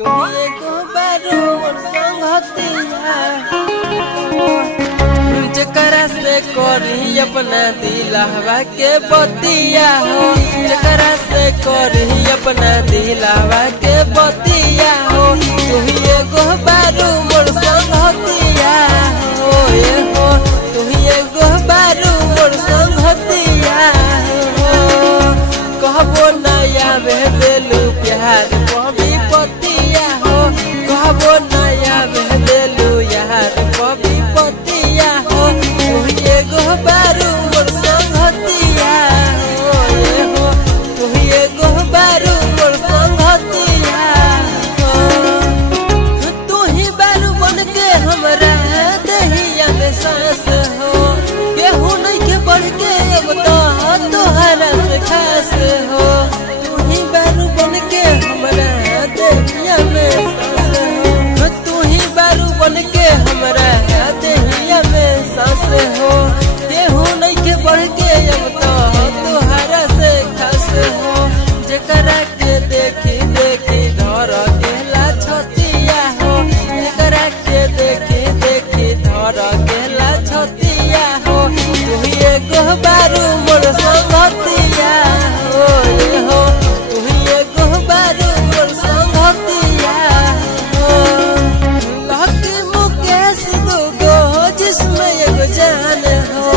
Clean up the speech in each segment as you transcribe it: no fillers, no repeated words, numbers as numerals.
तुम्हें को बारू संगतिया जकरा से करी अपना दिलवा के बतिया हो, जकरा से करी अपना दिलवा के बतिया हो। तुम्हें को बारू मोर संगतिया हो, ये हो तुम्हें को बारू मोर संगतिया हो। कहबो नया वे बेलू प्यार कभी पतिया हो, कहबो नया वे बेलू यार कभी पतिया हो। तुम्हें को बारू मोर संगतिया हो, ये हो तुम्हें को बारू मोर संगतिया हो। तू ही बारू बन के हमरा दहिया में सांस हो, केहू नहीं के बढ़ के अब तो तोहरा से खास हो। तू ही बारू बन के हमरा दहिया में सांस हो, तू ही बारू बन के हमरा दहिया में सांस हो। केहू नहीं के बढ़ के अब तो तोहरा से खास हो। जकरा के देखी देखी धर केला छतिया हो, जकरा के देखी देखी धर केला छतिया हो। तुहिए को बारू मोर संगतिया हो, ये हो तुहिए को बारू मोर संगतिया हो। लकी मुकेश दुगो जिसमें एगो जान हो,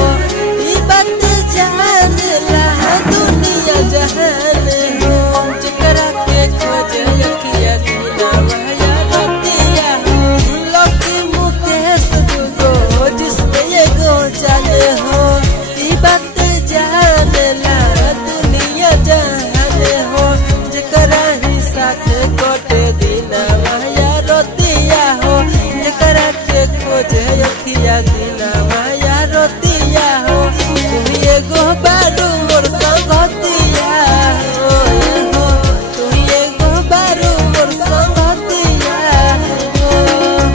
ई बात जान ला दुनिया जहान हो। जकरा के खोजे अखिया दीना वहया रतिया हो। लकी मुकेश दुगो जिसमें एगो जान हो, ई बात जान ला दुनिया जहान हो। जकरा ही साथ कटे दीना वहया रतिया हो, जकरा के खोजे अखिया